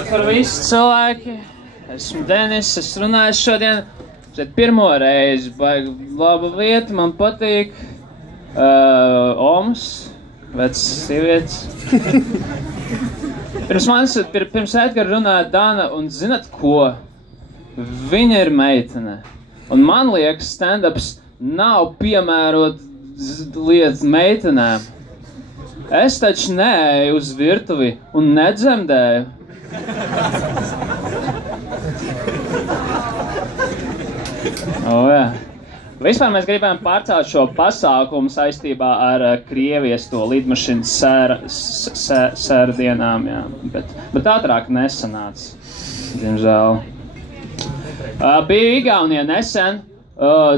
Vakar visi cilvēki, esmu Denis, es runāju šodien šeit pirmo reizi, baigi laba vieta, man patīk, omas, vecs sievietes. Pirms Edgara runāja Dana, un zinat ko? Viņa ir meitene. Un man liekas, stand-ups nav piemērot lietas meitenēm. Es taču neeju uz virtuvi un nedzemdēju. Jā. Vispār mēs gribējām pārcelt šo pasākumu saistībā ar Krievijas to lidmašīnu sēra dienām, jā. Bet ātrāk nesanāca, diemžēl. Biju Igaunijā nesen.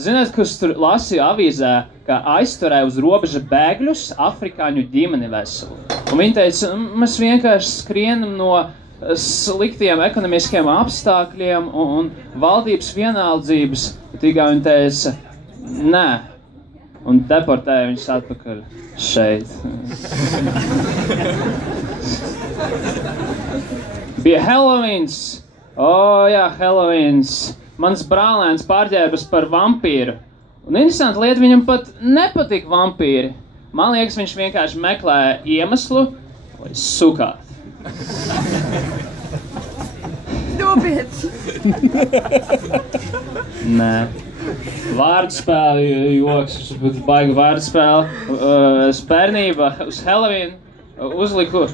Zināt, kas tur lasīju avīzē, ka aizturēja uz robeža bēgļus afrikāņu ģimeni veselu. Un viņi teica, mēs vienkārši skrienam no sliktiem ekonomiskiem apstākļiem un valdības vienaldzības. Bet Igauni teica, nē. Un deportēja viņus atpakaļ šeit. Bija Halloweens. Jā, Halloweens. Mans brālēns pārģērbas par vampīru. Un interesanti lieta, viņam pat nepatīk vampīri. Man liekas, viņš vienkārši meklē iemeslu, lai sukāt. Nopietni! Nē. Vārdspēle joks, bet baigi vārdspēle. Es bērnībā uz Halloween uzliku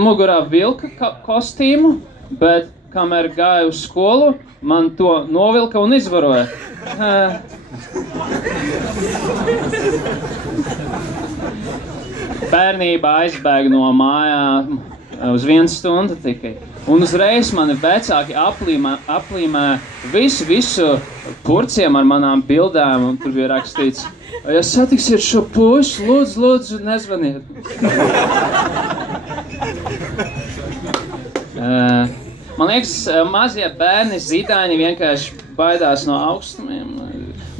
mugurā vilka kostīmu, bet kamēr gāju uz skolu, man to novilka un izvaroja. Bērnībā aizbēgu no mājām uz 1 stundu tikai. Un uzreiz mani vecāki aplīmē visu purciem ar manām bildēm, un tur bija rakstīts, ja satiksiet šo pušu, lūdzu, nezvaniet. Man liekas, mazie bērni, zīdaiņi vienkārši baidās no augstumiem.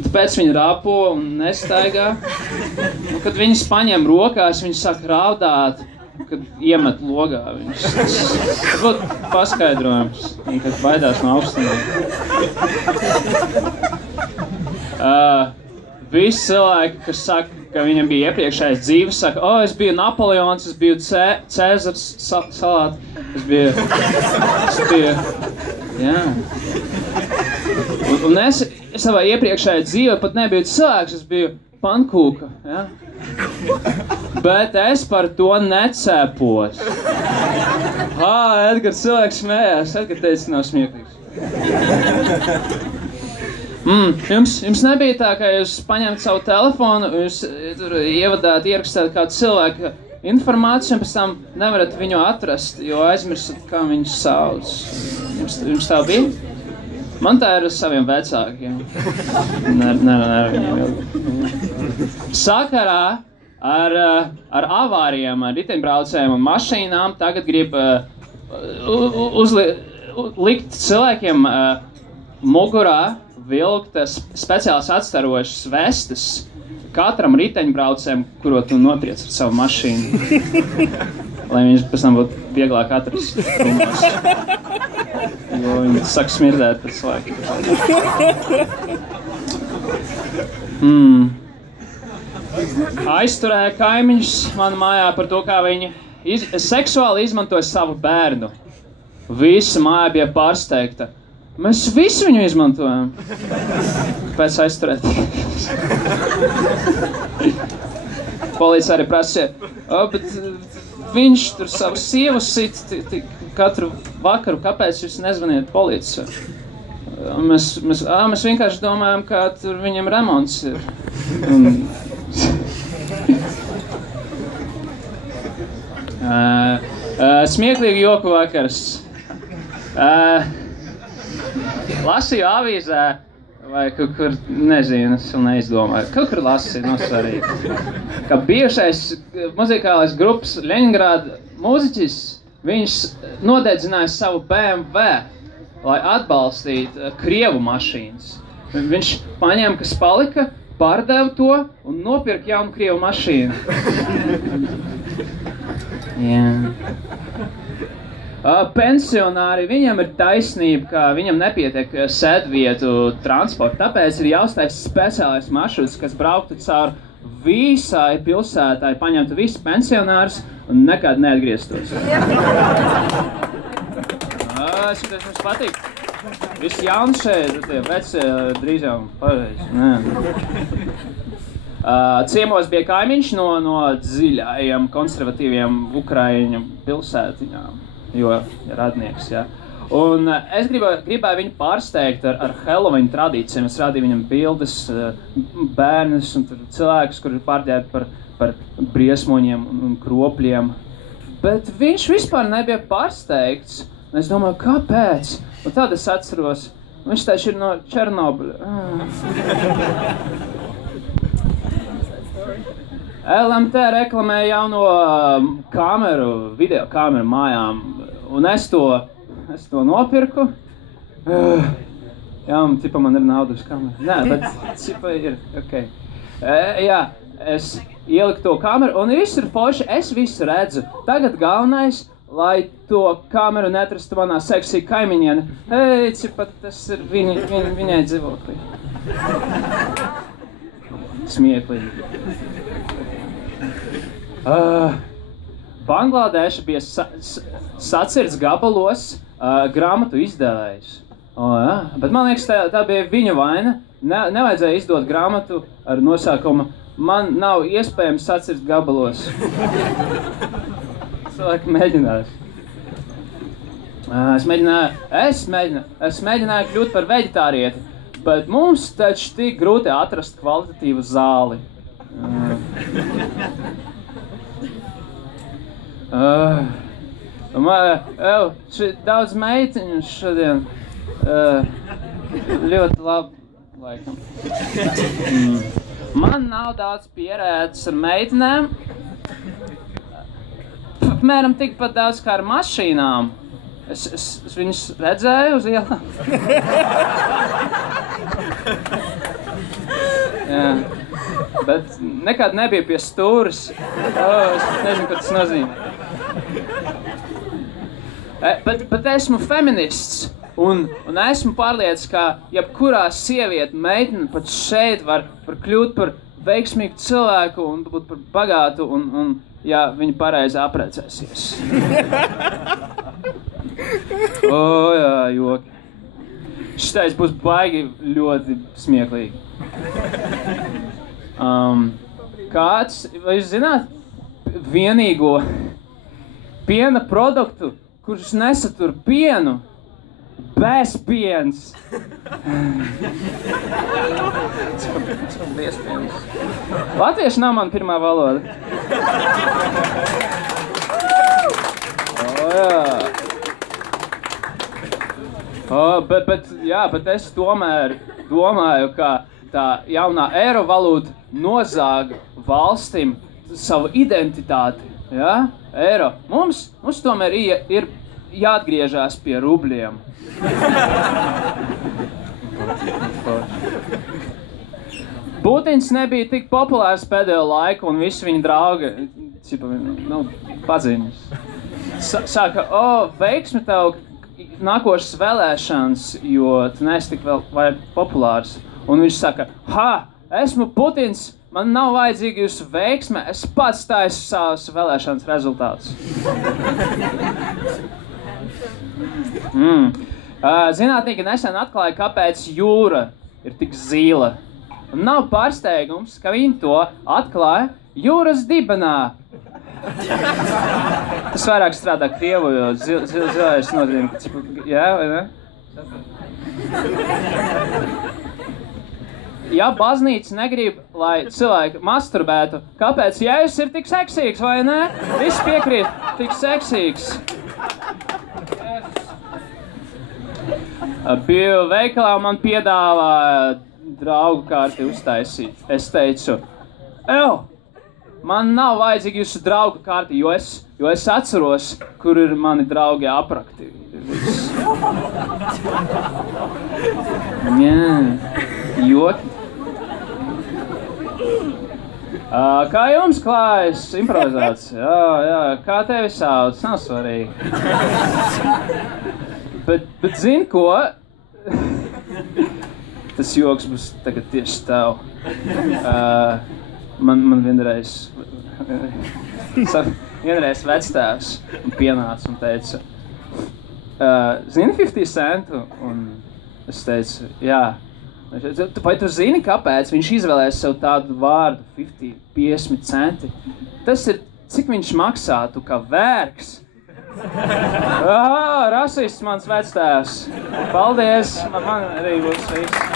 Tāpēc viņi rāpo un nestaigā. Un, kad viņus paņem rokās, viņi sāk raudāt, kad iemet logā viņus. Tas būtu paskaidrojums, kad baidās no augstumiem. Visi cilvēki, kas saka, ka viņam bija iepriekšējais dzīves, saka, es biju Napoleons, es biju Cēzars salāti, es biju, jā. Un es savā iepriekšējā dzīvē pat nebiju cilvēks, es biju pankūka, jā. Bet es par to necepos. Edgars cilvēks smējās, Edgars teica, nav smieklīgs. Jums nebija tā, ka jūs paņemat savu telefonu, jūs tur ievadāt, ierakstāt kādu cilvēku informāciju, un pēc tam nevarat viņu atrast, jo aizmirstat, kā viņu sauc. Jums tā bija? Man tā ir uz saviem vecākiem. Nevar viņiem ilgi. Sakarā ar avārijām, ar riteņbraucējiem un mašīnām tagad grib likt cilvēkiem mugurā vilktas speciāls atstarošas vestes katram riteņbraucējam, kuro tu notriec ar savu mašīnu. Lai viņš pēc tam būtu vieglāk atrast krumos. Jo viņi saka smirdēt pēc laika. Aizturēja kaimiņus manā mājā par to, kā viņi seksuāli izmantoja savu bērnu. Visa māja bija pārsteigta. Mēs visu viņu izmantojam. Kāpēc aizturēt? Policija arī prasīja, bet viņš tur savu sievu sit katru vakaru, kāpēc jūs nezvaniet policiju? Mēs vienkārši domājam, kā tur viņam remonts ir. Smieklīgi joku vakars. Lasīju avīzē, vai kaut kur, nezinu, es vēl neizdomāju. Kaut kur lasīju, nav svarīgi. Ka bijušais muzikālais grupas Ļeņingrāda mūziķis, viņš nodedzināja savu BMW, lai atbalstītu Krievu mašīnas. Viņš paņēma, kas palika, pārdeva to un nopirka jaunu Krievu mašīnu. Jā. Pensionāri, viņam ir taisnība, ka viņam nepietiek sēdvietu transporta, tāpēc ir jāuztais speciālais maršruts, kas brauktu caur visai pilsētai, paņemtu visus pensionārus un nekad neatgrieztos. Šitais mums patīk. Visi jauni šeit, tie veci drīz jau pareizi. Ciemos bija kaimiņš no dziļajiem konservatīviem Ukraiņu pilsētiņām. Jo radnieks, jā. Un es gribēju viņu pārsteigt ar Halloween tradīcijiem. Es rādīju viņam bildes, bērnus un cilvēkus, kuri ir pārģērbi par briesmoņiem un kropļiem. Bet viņš vispār nebija pārsteigts. Un es domāju, kāpēc? Un tad es atceros, viņš taču ir no Černobiļa. LMT reklamē jauno kameru, video kameru mājām, un es to nopirku. Jā, tipa man ir nauda uz kameru. Nē, bet tipa ir, okei. Jā, es ieliku to kameru, un viss ir forši, es visu redzu. Tagad galvenais, lai to kameru netrastu manā seksī kaimiņiene. Hei, tipa, tas ir viņai dzīvoklī. Smieklīgi. Bangladeša bija sacirds gabalos grāmatu izdevējs. Jā, bet man liekas, tā bija viņa vaina. Nevajadzēja izdot grāmatu ar nosaukumu "Man nav iespējams sacirst gabalos". Cilvēki mēģinās. Es mēģināju kļūt par veģetārieti, bet mums taču tik grūti atrast kvalitatīvu zāli. Daudz meitiņu šodien. Ļoti labi, laikam. Man nav daudz pierētas ar meitenēm. Apmēram tikpat daudz kā ar mašīnām. Es viņus redzēju uz ielām. Jā. Bet nekad nebija pie stūras. Es nezinu, ko tas nozīmē. Bet esmu feminists. Un esmu pārliecināts, ka jebkurā sieviete, meitene pat šeit var kļūt par veiksmīgu cilvēku un būt par bagātu, un ja viņa pareizi apprecēsies. Jā, joki. Šitais būs baigi ļoti smieklīgi. Kāds, vai jūs zināt, vienīgo piena produktu, kurš nesatur pienu? Bezpiens. Latviešu nav man pirmā valoda. Bet es tomēr domāju, ka tā jaunā eiro valūta nozāga valstim savu identitāti. Ja? Eiro. Mums tomēr ir jāatgriežās pie rubļiem. Putins nebija tik populārs pēdējo laiku, un visi viņa draugi, paziņas. Saka, veiksmi tev nākošas vēlēšanas, jo tu neesi tik vēl populārs. Un viņš saka, esmu Putins, man nav vajadzīga jūsu veiksme, es pats taisu savas vēlēšanas rezultātus. Zinātnieki nesen atklāja, kāpēc jūra ir tik zila. Un nav pārsteigums, ka viņi to atklāja jūras dibenā. Tas vairāk strādā Krievu, jo zilais nozīmē, jā, vai ne? Ja baznīca negrib, lai cilvēki masturbētu, kāpēc Jēzus ir tik seksīgs, vai ne? Viss piekrīt, tik seksīgs. Biju veikalā, man piedāvāja draugu kārti uztaisīt. Es teicu, man nav vajadzīga jūsu draugu kārti, jo es atceros, kur ir mani draugi aprakti. Jā, joki. Kā jums klājas improvizācija? Jā, kā tevi sauc? Nav svarīgi. Bet zini ko? Tas joks būs tagad tieši tev. Man vienreiz vectēvs pienāca un teica, zini 50 centu? Un es teicu, jā. Vai tu zini, kāpēc viņš izvēlēs sev tādu vārdu 50 centi? Tas ir, cik viņš maksātu kā vērks. Rasists mans vectēvs. Paldies, man arī būs viss.